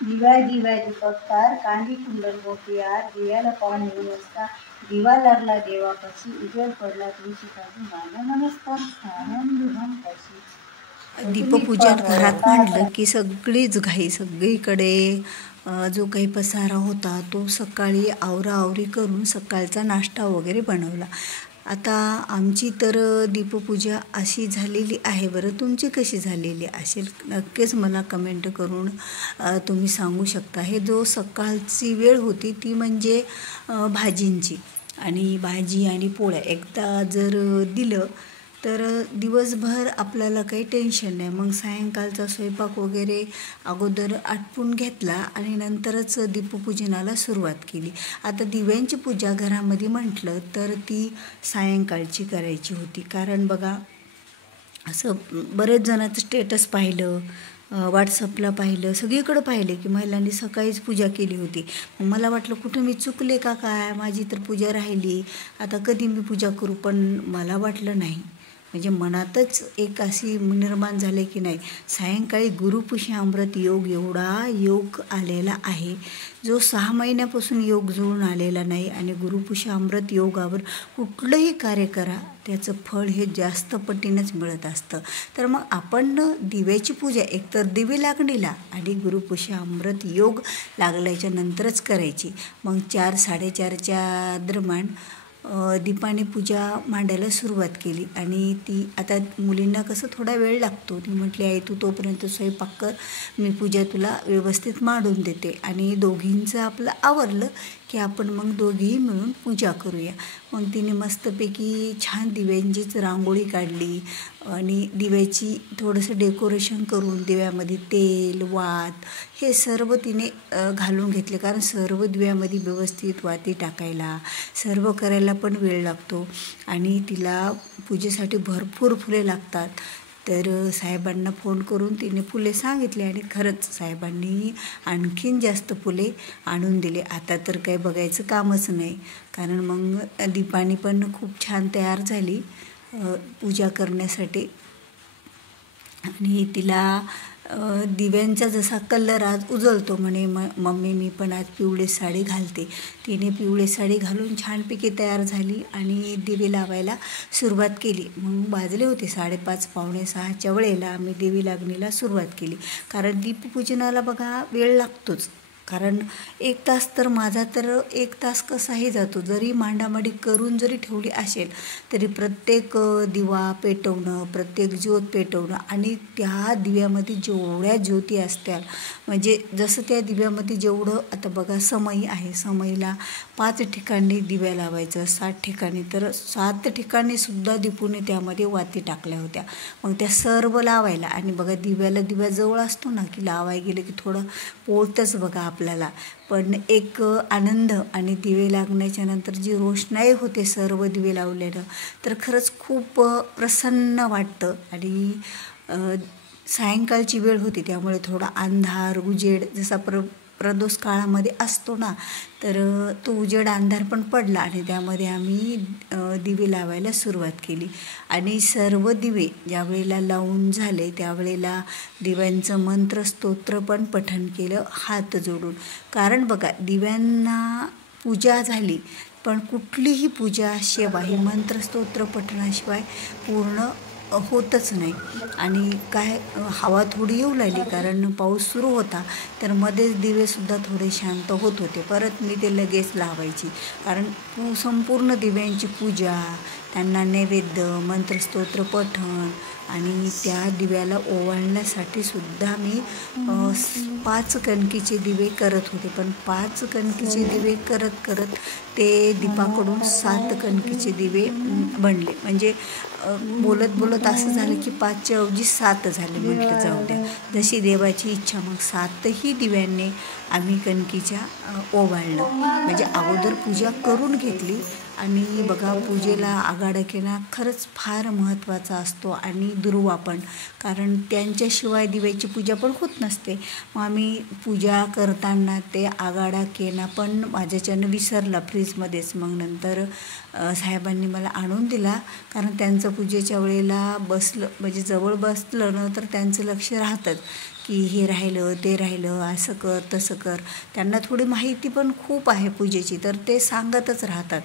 दिव्या दिव्या दीपककार कांदी कुंडल गोपियार दिव्याला पाहून येऊन असता दिवा लागला देवापाशी उजेड पडला तुळशीपाशी माझा नमस्कार सारंग कशी तुम्ही दीपपूजन घरात म्हटलं की सगळीच घाई सगळीकडे जो काही पसारा होता तो सकाळी आवराआवरी करून सकाळचा नाश्ता वगैरे बनवला. आता आमची तर दीपपूजा अशी झालेली आहे. बरं, तुमची कशी झालेली असेल नक्कीच मला कमेंट करून तुम्ही सांगू शकता. हे जो सकाळची वेळ होती ती म्हणजे भाजींची, आणि भाजी आणि पोळ्या एकदा जर दिलं तर दिवसभर आपल्याला काही टेन्शन नाही. मग सायंकाळचा स्वयंपाक वगैरे अगोदर आटपून घेतला आणि नंतरच दीपपूजनाला सुरुवात केली. आता दिव्यांची पूजा घरामध्ये म्हटलं तर ती सायंकाळची करायची होती. कारण बघा, असं बरेच जणांचं स्टेटस पाहिलं, व्हॉट्सअपला पाहिलं, सगळीकडं पाहिले की महिलांनी सकाळीच पूजा केली होती. मला वाटलं कुठं मी चुकले का काय, माझी तर पूजा राहिली, आता कधी मी पूजा करू. पण मला वाटलं नाही, म्हणजे मनातच एक अशी निर्माण झाले की नाही, सायंकाळी गुरुपुष्यामृत योग एवढा योग आलेला आहे जो 6 महिन्यापासून योग जुळून आलेला नाही. आणि गुरुपुष्यामृत योगावर कुठलंही कार्य करा त्याचं फळ हे जास्त पटीनंच मिळत असतं. तर मग आपण दिव्याची पूजा एकतर दिवे लागणीला आणि गुरुपुष्यामृत योग लागल्याच्या नंतरच करायची. मग 4-4:30च्या दरम्यान दीपाने पूजा मांडायला सुरुवात केली. आणि ती आता मुलींना कसं थोडा वेळ लागतो, ती म्हटली आई तू तोपर्यंत स्वयंपाक कर, मी पूजा तुला व्यवस्थित मांडून देते. आणि दोघींचं आपलं आवरलं की आपण मग दोघीही मिळून पूजा करूया. मग तिने मस्तपैकी छान दिव्यांचीच रांगोळी काढली आणि दिव्याची थोडंसं डेकोरेशन करून दिव्यामध्ये तेल वात हे सर्व तिने घालून घेतले. कारण सर्व दिव्यामध्ये व्यवस्थित वाती टाकायला सर्व करायला पण वेळ लागतो आणि तिला पूजेसाठी भरपूर फुले लागतात. तर साहेबांना फोन करून तिने फुले सांगितले आणि खरंच साहेबांनी आणखीन जास्त फुले आणून दिले. आता तर काही बघायचं कामच नाही, कारण मग दीपानी पण खूप छान तयार झाली पूजा करण्यासाठी. आणि तिला दिव्यांचा जसा कलर आज उजळतो म्हणे मम्मी मी पण आज पिवळी साडी घालते. तिने पिवळी साडी घालून छानपैकी तयार झाली आणि दिवे लावायला सुरुवात केली. मग वाजले होते 5:30 5:45च्या वेळेला आम्ही दिवे लागणीला सुरुवात केली. कारण दीपपूजनाला बघा वेळ लागतोच, कारण 1 तास तर माझा तर 1 तास कसाही जातो. जरी मांडामाडी करून जरी ठेवली असेल तरी प्रत्येक दिवा पेटवणं, प्रत्येक ज्योत पेटवणं आणि त्या दिव्यामध्ये जेवढ्या ज्योती असत्या, म्हणजे जसं त्या दिव्यामध्ये जेवढं, आता बघा समई आहे, समईला 5 ठिकाणी दिव्या लावायचं, 7 ठिकाणी, तर 7 ठिकाणीसुद्धा दीपूने त्यामध्ये वाती टाकल्या होत्या. मग त्या सर्व लावायला, आणि बघा दिव्याला दिव्या जवळ असतो ना की लावायला गेलं की थोडं पोळतंच बघा आपल्याला, पण एक आनंद. आणि दिवे लागण्याच्या नंतर जी रोषणाई होते सर्व दिवे लावल्यानं, तर खरंच खूप प्रसन्न वाटतं. आणि सायंकाळची वेळ होती त्यामुळे थोडा अंधार उजेड जसा प्रदोष काळामध्ये असतो ना, तर तो उजेड अंधार पण पडला आणि त्यामध्ये आम्ही दिवे लावायला सुरुवात केली. आणि सर्व दिवे ज्यावेळेला लावून झाले त्यावेळेला दिव्यांचं मंत्र स्तोत्र पण पठण केलं हात जोडून. कारण बघा दिव्यांना पूजा झाली पण कुठलीही पूजा शिवाय मंत्रस्तोत्र पठणाशिवाय पूर्ण होतच नाही. आणि काय हवा थोडी येऊ लागली कारण पाऊस सुरू होता, तर मध्येच दिवेसुद्धा थोडे शांत होत होते. परत मी ते लगेच लावायची, कारण संपूर्ण दिव्यांची पूजा, त्यांना नैवेद्य, मंत्रस्तोत्र पठण आणि त्या दिव्याला ओवाळण्यासाठी सुद्धा मी 5 कणकीचे दिवे करत होते. पण 5 कणकीचे दिवे करत करत ते दीपाकडून 7 कणकीचे दिवे बनले. म्हणजे बोलत बोलत असं झालं की 5च्या ऐवजी 7 झाले. म्हटलं जाऊ द्या, जशी देवाची इच्छा. मग 7ही दिव्यांनी आम्ही कणकीच्या ओवाळलं. म्हणजे अगोदर पूजा करून घेतली. आणि बघा पूजेला आघाडीकेना खरंच फार महत्त्वाचा असतो आणि दुर्वा पण, कारण त्यांच्याशिवाय दिव्याची पूजा पण होत नसते. मग आम्ही पूजा करताना ते आघाडा केना पण माझ्याच्यानं विसरला फ्रीजमध्येच. मग नंतर साहेबांनी मला आणून दिला, कारण त्यांचं पूजेच्या वेळेला बसलं म्हणजे जवळ बसलं ना तर त्यांचं लक्ष राहतंच की हे राहिलं ते राहिलं, असं कर तसं कर. त्यांना थोडी माहिती पण खूप आहे पूजेची, तर ते सांगतच राहतात.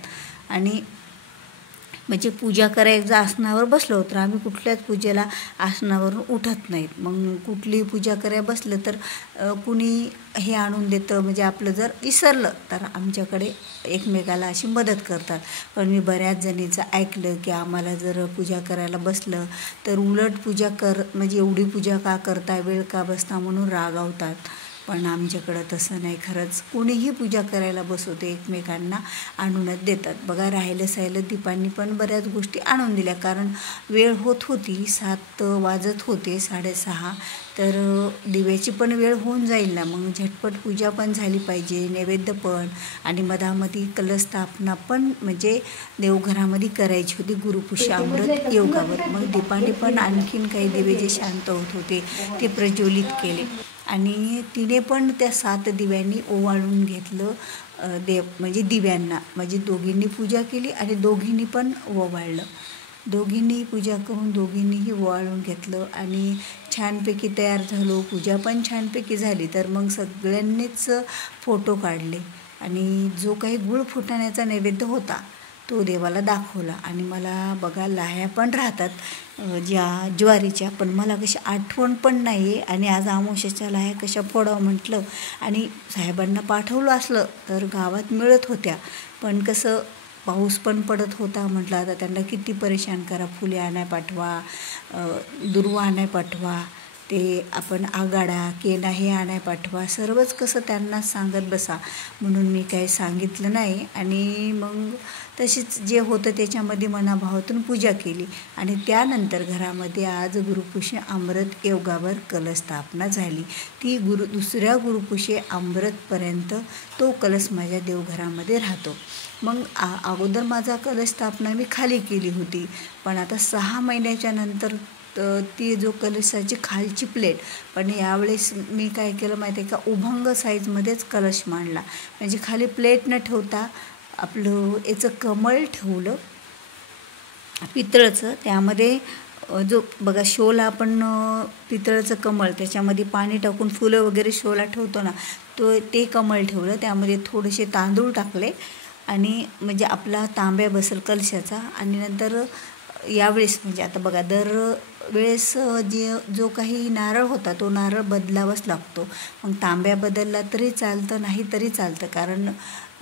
आणि म्हणजे पूजा करायचं आसनावर बसलो तर आम्ही कुठल्याच पूजेला आसनावरून उठत नाहीत. मग कुठलीही पूजा करायला बसलं तर कुणी हे आणून देतं, म्हणजे आपलं जर विसरलं तर आमच्याकडे एकमेकाला अशी मदत करतात. पण मी बऱ्याच जणीचं ऐकलं की आम्हाला जर पूजा करायला बसलं तर उलट पूजा म्हणजे एवढी पूजा का करता, वेळ का बसता म्हणून रागावतात. पण आमच्याकडं तसं नाही. खरंच कोणीही पूजा करायला बसवते एकमेकांना आणूनच देतात. बघा राहिलं साहिलं दीपांनी पण बऱ्याच गोष्टी आणून दिल्या, कारण वेळ होत होती, 7 वाजत होते, 6:30. तर दिव्याची पण वेळ होऊन जाईल ना, मग झटपट पूजा पण झाली पाहिजे, नैवेद्य पण, आणि मधामध्ये कलशस्थापना पण म्हणजे देवघरामध्ये करायची होती गुरुपुष्य अमृत योगावर. मग दीपांनी पण आणखीन काही दिवे जे शांत होत होते ते प्रज्वलित केले, आणि तिने पण त्या 7 दिव्यांनी ओवाळून घेतलं म्हणजे दिव्यांना. म्हणजे दोघींनी पूजा केली आणि दोघींनी पण ओवाळलं. दोघींनी पूजा करून दोघींनीही ओवाळून घेतलं आणि छानपैकी तयार झालो. पूजा पण छानपैकी झाली. तर मग सगळ्यांनीच फोटो काढले आणि जो काही गुळ फुटाण्याचा नैवेद्य होता तो देवाला दाखवला. आणि मला बघा लाह्या पण राहतात ज्या ज्वारीच्या, पण मला कशी आठवण पण नाही आहे. आणि आज अमावस्येच्या लाह्या कशा फोडावं म्हटलं, आणि साहेबांना पाठवलं असलं तर गावात मिळत होत्या, पण कसं पाऊस पण पडत होता. म्हटलं आता त्यांना किती परेशान करा, फुले आणाय पाठवा, दुर्वा आणाय पाठवा, ते आपण आगाडा केला हे आणाय पाठवा, सर्वच कसं त्यांना सांगत बसा, म्हणून मी काही सांगितलं नाही. आणि मग तशीच जे होतं त्याच्यामध्ये मनाभावातून पूजा केली. आणि त्यानंतर घरामध्ये आज गुरुपुष्य अमृत योगावर कलशस्थापना झाली. ती दुसऱ्या गुरुपुष्य अमृतपर्यंत तो कलश माझ्या देवघरामध्ये राहतो. मग अगोदर माझा कलशस्थापना मी खाली केली होती, पण आता 6 महिन्याच्या नंतर ती जो कलशाची खालची प्लेट, पण यावेळेस मी काय केलं माहिती आहे का, उभंग साईजमध्येच कलश मांडला. म्हणजे खाली प्लेट न ठेवता आपलं याचं कमळ ठेवलं पितळचं. त्यामध्ये जो बघा शोला आपण पितळचं कमळ, त्याच्यामध्ये पाणी टाकून फुलं वगैरे शोला ठेवतो ना, ते कमळ ठेवलं. त्यामध्ये थोडेसे तांदूळ टाकले आणि म्हणजे आपला तांब्या बसेल कलशाचा. आणि नंतर यावेळेस म्हणजे आता बघा दरवेळेस जो काही नारळ होता तो नारळ बदलावाच लागतो. मग तांब्या बदलला तरी चालतं, नाही तरी चालतं, कारण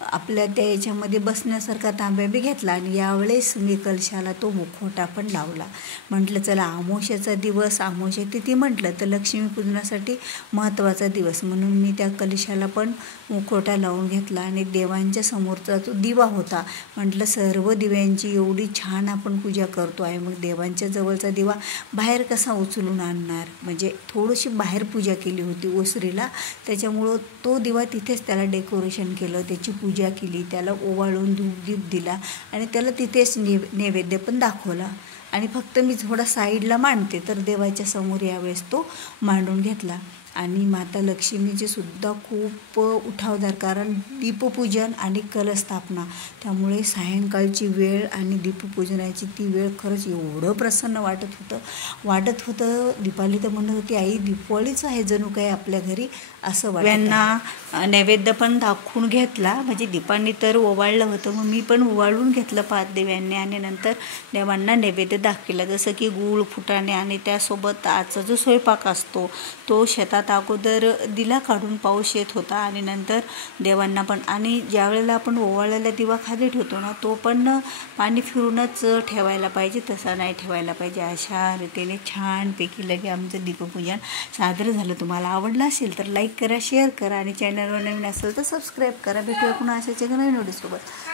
आपल्या त्या याच्यामध्ये बसण्यासारखा तांब्या बी घेतला. आणि यावेळेस मी कलशाला तो मुखवटा पण लावला. म्हटलं चला अमावस्येचा दिवस, अमावस्या तिथी म्हटलं तर लक्ष्मीपूजनासाठी महत्त्वाचा दिवस, म्हणून मी त्या कलशाला पण मुखवटा लावून घेतला. आणि देवांच्या समोरचा जो दिवा होता, म्हटलं सर्व दिव्यांची एवढी छान आपण पूजा करतो आहे, मग देवांच्या जवळचा दिवा बाहेर कसा उचलून आणणार, म्हणजे थोडीशी बाहेर पूजा केली होती ओसरीला, त्याच्यामुळं तो दिवा तिथेच त्याला डेकोरेशन केलं, त्याची पूजा केली, त्याला ओवाळून धूपदीप दिला आणि त्याला तिथेच नैवेद्य पण दाखवला. आणि फक्त मी थोडा साईडला मांडते, तर देवाच्या समोर यावेळेस तो मांडून घेतला. आणि माता लक्ष्मीचे सुद्धा खूप उठावदार, कारण दीपपूजन आणि कलशस्थापना, त्यामुळे सायंकाळची वेळ आणि दीपपूजनाची ती वेळ खरंच एवढं प्रसन्न वाटत होतं. दीपाली तर म्हणत होती आई दीपावलीच आहे जणू काही आपल्या घरी, असं वाटतं. त्यांना नैवेद्य पण दाखवून घेतला, म्हणजे दीपांनी तर ओवाळलं होतं, मग मी पण ओवाळून घेतलं 5 दिव्यांनी. आणि नंतर देवांना नैवेद्य दाखवला, जसं की गूळ फुटाणे, आणि त्यासोबत आजचा जो स्वयंपाक असतो तो शेतात अगोदर दिला काढून पाऊस येत होता. आणि नंतर देवांना पण, आणि ज्या वेळेला आपण ओवाळलेला दिवा खाली ठेवतो ना, तो पण पाणी फिरूनच ठेवायला पाहिजे, तसा नाही ठेवायला पाहिजे. अशा रीतीने छानपैकी लगे आमचं दीपपूजन साजरं झालं. तुम्हाला आवडलं असेल तर लाईक करा, शेअर करा, आणि चॅनलवर नवीन असेल तर सबस्क्राईब करा. भेटूया पुन्हा अशाच एका नवीन व्हिडिओसोबत.